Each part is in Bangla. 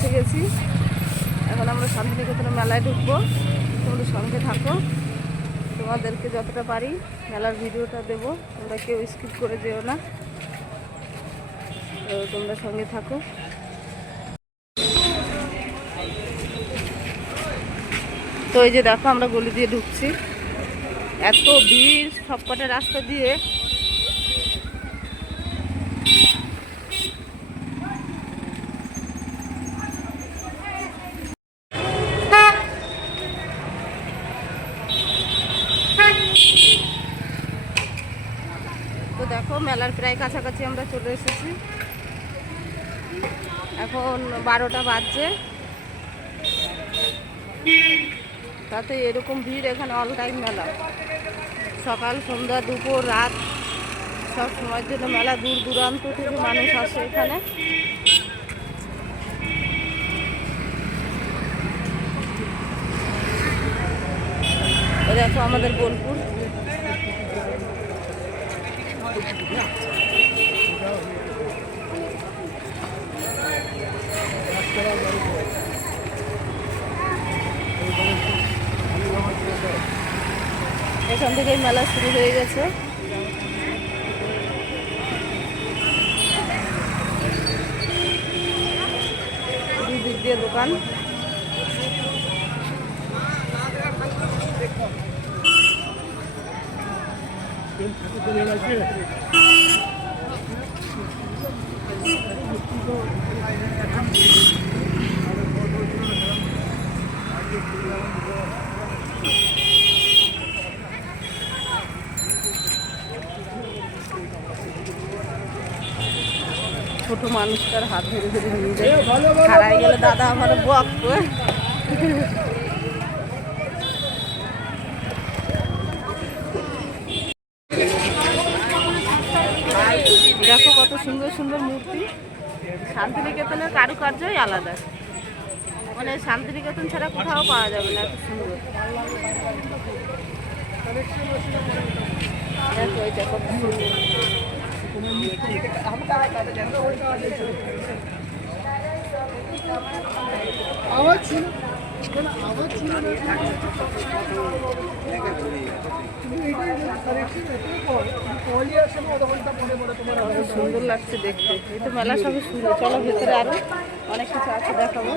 পৌঁছে গেছি। এখন আমরা শান্তিনিকেতনের মেলায় ঢুকবো। তোমাদের সঙ্গে থাকো, তোমাদেরকে যতটা পারি মেলার ভিডিওটা দেবো, তোমরা কেউ স্কিপ করে যেও না। তো তোমরা সঙ্গে থাকো। তো এই যে দেখো আমরা গলি দিয়ে ঢুকছি, এত ভিড় সবকটা রাস্তা দিয়ে। তো দেখো মেলার প্রায় কাছাকাছি আমরা চলে এসেছি। এখন 12টা বাজছে, তাতে এরকম ভিড়। এখানে অল টাইম মেলা, সকাল সন্ধ্যা দুপুর রাত সব সময়ের জন্য মেলা। দূর দূরান্ত থেকে মানুষ আসে এখানে। দেখো আমাদের বোলপুর। এখান থেকেই মেলা শুরু হয়ে গেছে। দুই দিক দিয়ে দোকান। ছোট মানুষটার হাত ধরে ধরে নিয়ে যায়, হারাই গেলে দাদা আমার বক। দেখো কত সুন্দর সুন্দর মূর্তি। শান্তিনিকেতনের কারুকার্যই আলাদা, মানে শান্তিনিকেতন ছাড়া কোথাও পাওয়া যাবে না, এত সুন্দর। দেখো এটা কত সুন্দর। সুন্দর লাগছে দেখতে। এই তো মেলা সবই সুন্দর। চলো ভেতরে আরো অনেক কিছু আছে, দেখাবো।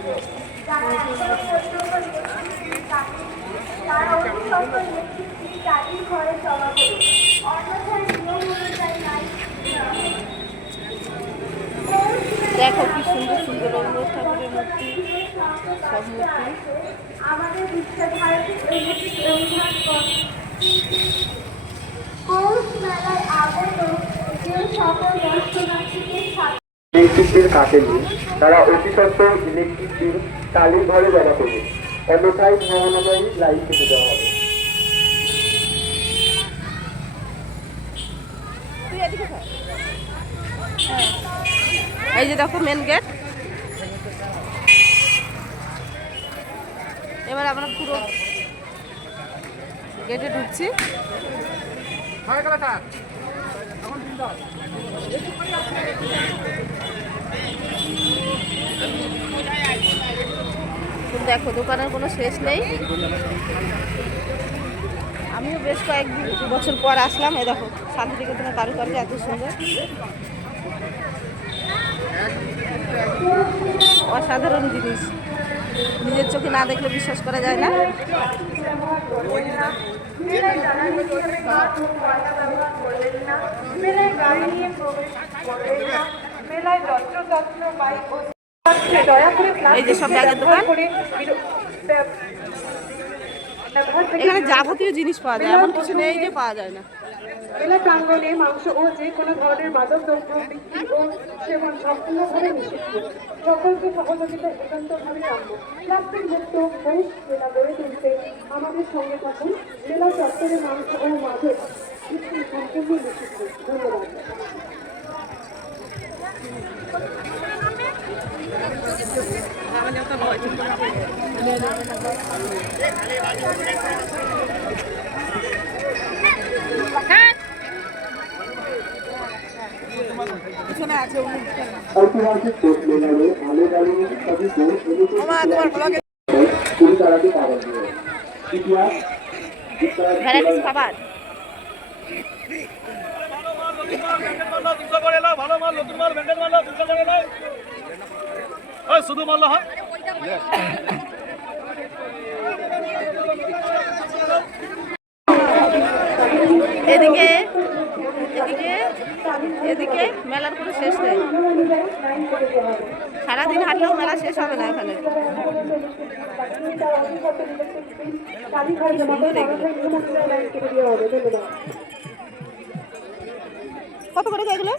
দেখো কি সুন্দর সুন্দর রবীন্দ্রনাথ ঠাকুরের মূর্তি, সব মূর্তি। আমাদের ইলেকট্রিক বিল কাটেনি, তারা অতি সত্ত্বেও ইলেকট্রিক বিল তালির ঘরে জমা করবে, অন্যথায় নিয়ম অনুযায়ী লাইন কেটে দেওয়া হবে। এই যে দেখো মেন গেট। এবার আমরা পুরো গেটে ঢুকছি। দেখো দোকানের কোনো শেষ নেই। আমিও বেশ কয়েকদিন বছর পর আসলাম। এই দেখো শান্তিনিকেতনের কারুকার্য এত সুন্দর, অসাধারণ জিনিস। নিজের চোখে না দেখলে বিশ্বাস করা যায় না। এই যে সব ব্যাগের দোকান, এখানে যাবতীয় জিনিস পাওয়া যায়, এমন কিছু নেই যে পাওয়া যায় না। মেলা প্রাঙ্গণে মাংস ও যে কোনো ধরনের মাদক দ্রব্য বিক্রি ও সেবন সম্পূর্ণভাবে নিষিদ্ধ। সকলকে সহযোগিতা একান্তভাবে রাখব। প্লাস্টিক মুক্ত পৌষ মেলা গড়ে তুলতে আমাদের সঙ্গে থাকুন। মেলা চত্বরে মাংস ও মাদক বিক্রি সম্পূর্ণ নিষিদ্ধ। ধন্যবাদ। ঐতিহাসিক কোচ মেলানো আলো আলো সবই শুরু তারাকে পাওয়া যায় ইতিহাস ভ্যারাইটিস খাবার ভালো মাল নতুন মাল ব্যান্ডেড মাল 200 করে নাও শুধু মাল হ্যাঁ এদিকে এদিকে এদিকে মেলার কোনো শেষ নেই সারাদিন হাঁটলেও মেলা শেষ হবে না এখানে কত করে যায় এগুলো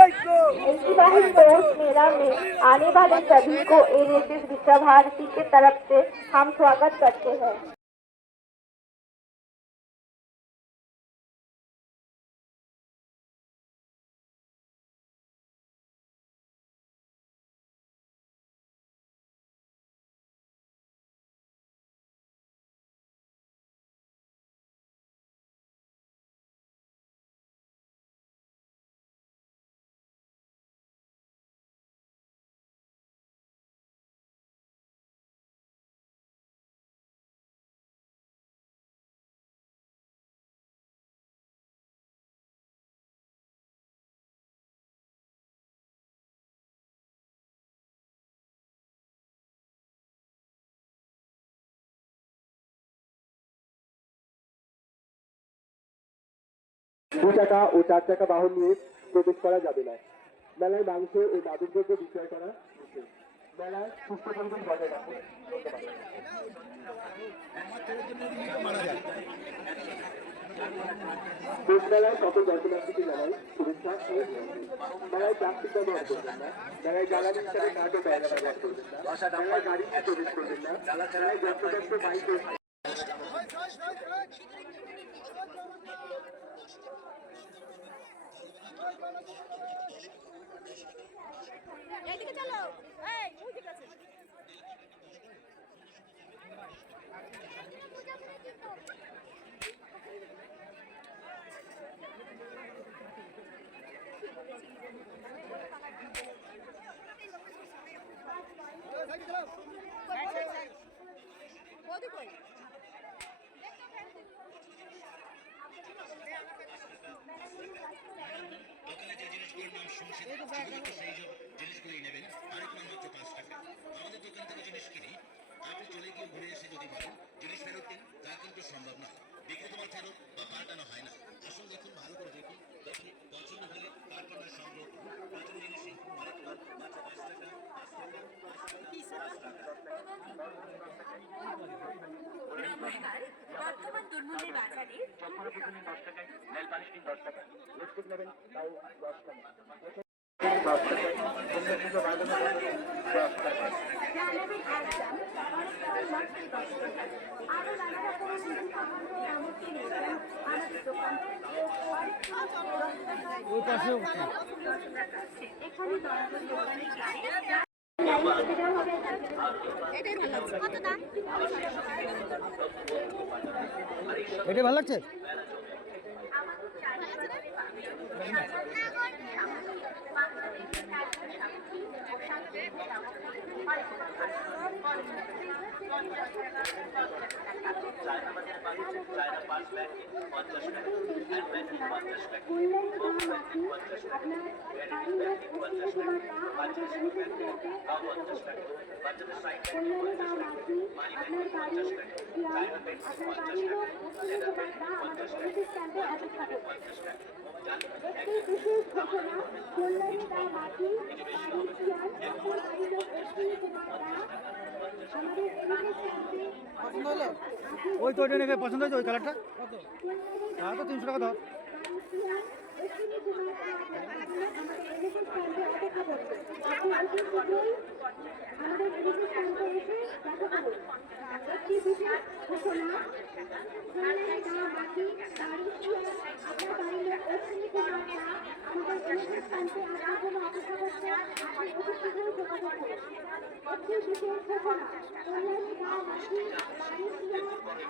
1 दोस्त मेला में आने वाले सभी को एनएसएस विद्या भारती के तरफ से हम स्वागत करते हैं। দু চাকা ও 4 চাকা বাহন নিয়ে প্রবেশ করা যাবে না মেলায় মাংস ও মাদকদ্রব্য বিক্রয় করা নিষেধ মেলায় সুস্থ পরিবেশ বজায় রাখুন দেশ মেলায় সকল দর্শনার্থীকে জানাই শুভেচ্ছা ও মেলায় প্লাস্টিক ব্যবহার করবেন না মেলায় জ্বালানি হিসাবে কাঠ ও ব্যয় ব্যবহার করবেন না মেলায় গাড়ি নিয়ে প্রবেশ করবেন না মেলায় যত্রতত্র বাইক ও এদিকে চলো এই ওই দিকে আছে জিনিসগুলি নেবেন আরেক মাত্র 5 টাকা আমাদের দোকান থেকে জিনিস কিনি আপনি চলে গিয়ে ঘুরে এসে যদি বলেন জিনিস ফেরত দিন তা কিন্তু সম্ভব নয় বিক্রেতা মাল ফেরত বা পাল্টানো হয় না আসুন দেখুন ভালো করে দেখুন দেখুন পছন্দ হলে পাল্টানো সংগ্রহ করুন নতুন জিনিসে আরেক মাত্র 5 টাকা বর্তমান দুর্মূল্যের বাজারে 10 টাকায় নেল পালিশ 10 টাকা লিপস্টিক নেবেন তাও 10 টাকা এটাই ভালো লাগছে কত দাম এটা ভালো লাগছে ওই তো ওইটা দেখে পছন্দ হয়েছে ওই কালারটা হ্যাঁ তো 300 টাকা দাও আমাদের বিশেষ প্রান্তে এসে দেখা করুন। একটি বিশেষ ঘোষণা, জলের দেওয়া বাকি বাড়ি শুয়ে আপনার বাড়ির লোক অশ্বিনী কুমাররা আমাদের বিশেষ প্রান্তে আসার জন্য অপেক্ষা করছে। আপনি অতি শীঘ্রই যোগাযোগ করুন। একটি বিশেষ ঘোষণা, জলের দেওয়া বাকি বাড়ি শুয়ে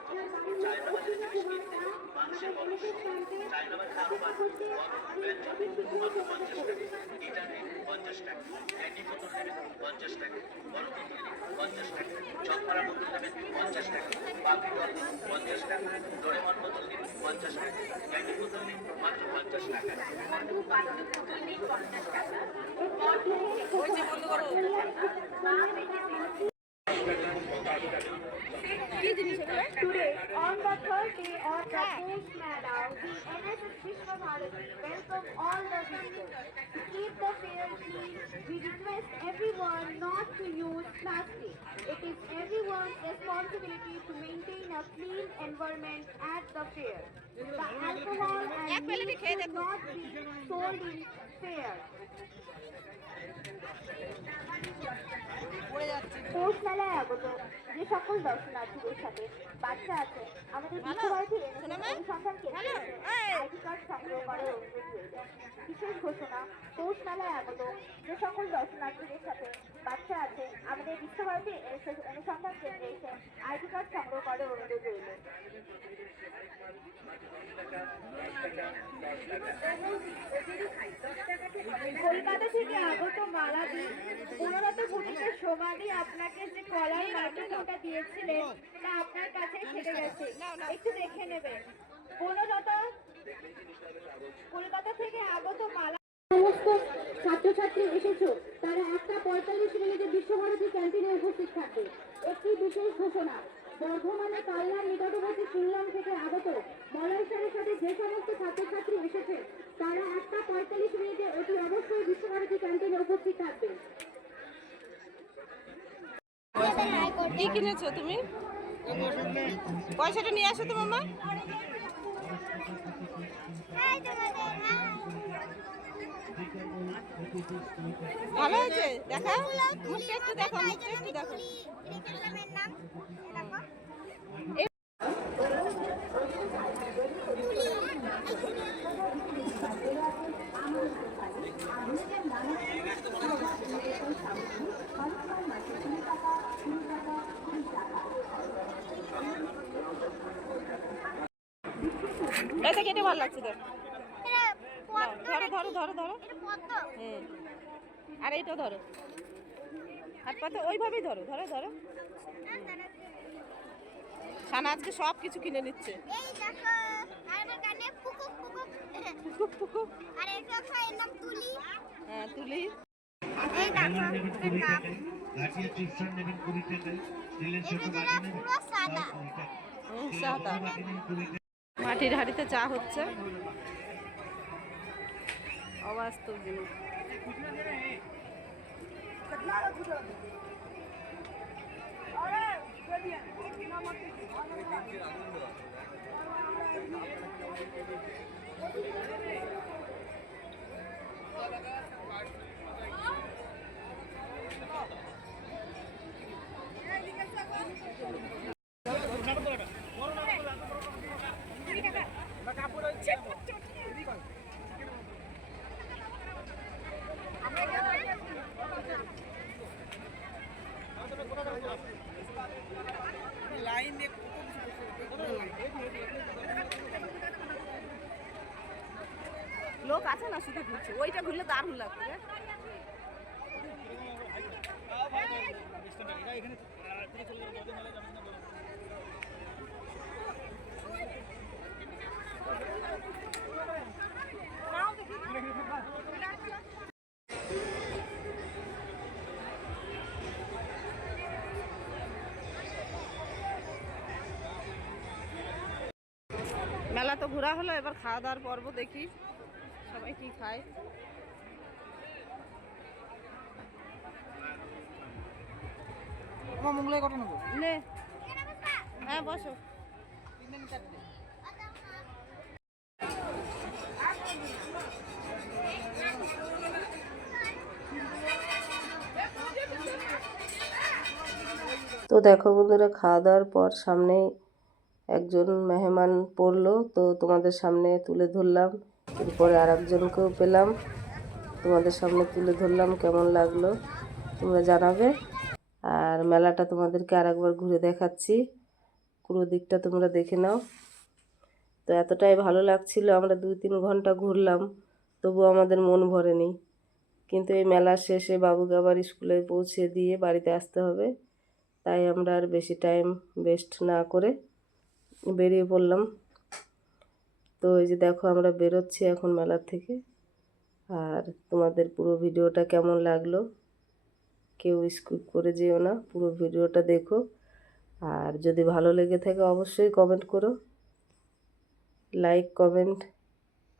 আপনার বাড়ির লোক অশ্বিনী কুমাররা আমাদের বিশেষ প্রান্তে অপেক্ষা করছে। আপনি অতি শীঘ্রই যোগাযোগ করুন। ইন্টারনেট 50 টাকা, ক্যান্ডি বোতল নেবেন 50 টাকা, বড় বোতল নেবেন 50 টাকা, চকমারা বোতল নেবেন 50 টাকা, বাকি ডল নেবেন 50 টাকা, ডোরেমন বোতল নেবেন 50 টাকা, ক্যান্ডি বোতল নেবেন মাত্র 50 টাকা। Today, on the third day of the Post Mela, the NSS Vishwa Bharati welcome all the visitors. To keep the fair clean, we request everyone not to use plastic. It is everyone's responsibility to maintain a clean environment at the fair. The alcohol and meat should not be sold in fair. পৌষ মেলায় আগত যে সকল দর্শনার্থীদের সাথে বাচ্চা আছে আমাদের বিশ্বভারতী অনুসন্ধান কেন্দ্রে আইডি কার্ড সংগ্রহ করার অনুরোধ রইল। বিশেষ ঘোষণা, পৌষ মেলায় আগত যে সকল দর্শনার্থীদের সাথে বাচ্চা আছে আমাদের বিশ্বভারতী অনুসন্ধান কেন্দ্রে এসে আইডি কার্ড সংগ্রহ করার অনুরোধ রইল। কলকাতা থেকে আগত মালাদি অনুরত পুলিশের সমাধি আপনাকে যে কলার মার্কেটটা দিয়েছিলেন তা আপনার কাছে থেকে গেছে, একটু দেখে নেবেন। কলকাতা থেকে আগত মালা সমস্ত ছাত্রছাত্রী এসেছো, তারা 1:45 মিনিটে বিশ্বভারতী ক্যান্টিনে উপস্থিত থাকবে। একটি বিশেষ ঘোষণা, বর্ধমানে কালনার নিকটবর্তী শিলং থেকে আগত মলয়সারের সাথে যে সমস্ত ছাত্রছাত্রী এসেছে তারা 1:45 মিনিটে অতি অবশ্যই বিশ্বভারতী ক্যান্টিনে উপস্থিত থাকবে। কি কিনেছো তুমি? পয়সাটা নিয়ে আসো তো মামা। ভালো হয়েছে, দেখা মুখটা একটু দেখো, মুখটা একটু দেখো। এটা কেটে ভালো লাগছে তোর? ধরো ধরো ধরো ধরো, হ্যাঁ, আর এইটা ধরো, হাত পাতে ওইভাবেই ধরো, ধরো ধরো। সানা আজকে সব কিছু কিনে নিচ্ছে। পুকুক পুকুক, হ্যাঁ তুলি। মাটির হাঁড়িতে চা হচ্ছে, অবাস্তব জিনিস। লোক আছে না, শুধু ঘুরছে, ওইটা ঘুরলে দারুণ লাগবে। মেলা তো ঘোরা হলো, এবার খাওয়া দাওয়ার পর্ব দেখি সবাই কি খায়। মোগলাই কটা নেবো? নে, হ্যাঁ বসো। তো দেখো বন্ধুরা, খাওয়া দাওয়ার পর সামনেই একজন মেহমান পড়লো, তো তোমাদের সামনে তুলে ধরলাম। এরপরে আর একজনকেও পেলাম, তোমাদের সামনে তুলে ধরলাম। কেমন লাগলো তোমরা জানাবে। আর মেলাটা তোমাদেরকে আরেকবার ঘুরে দেখাচ্ছি, পুরো দিকটা তোমরা দেখে নাও। তো এতটাই ভালো লাগছিল, আমরা 2-3 ঘন্টা ঘুরলাম, তবুও আমাদের মন ভরেনি। কিন্তু এই মেলার শেষে বাবুকে আবার স্কুলে পৌঁছে দিয়ে বাড়িতে আসতে হবে, তাই আমরা আর বেশি টাইম ওয়েস্ট না করে বেরিয়ে পড়লাম। তো এই যে দেখো, আমরা বেরোচ্ছি এখন মেলার থেকে। আর তোমাদের পুরো ভিডিওটা কেমন লাগলো কেউ স্কিপ করে যেও না, পুরো ভিডিওটা দেখো। আর যদি ভালো লেগে থাকে অবশ্যই কমেন্ট করো, লাইক কমেন্ট।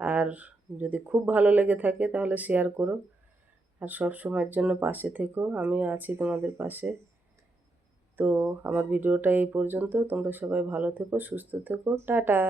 আর যদি খুব ভালো লেগে থাকে তাহলে শেয়ার করো। আর সব সময়ের জন্য পাশে থেকো, আমিও আছি তোমাদের পাশে। তো আমার ভিডিওটা এই পর্যন্ত। তোমরা সবাই ভালো থেকো, সুস্থ থেকো, টাটা।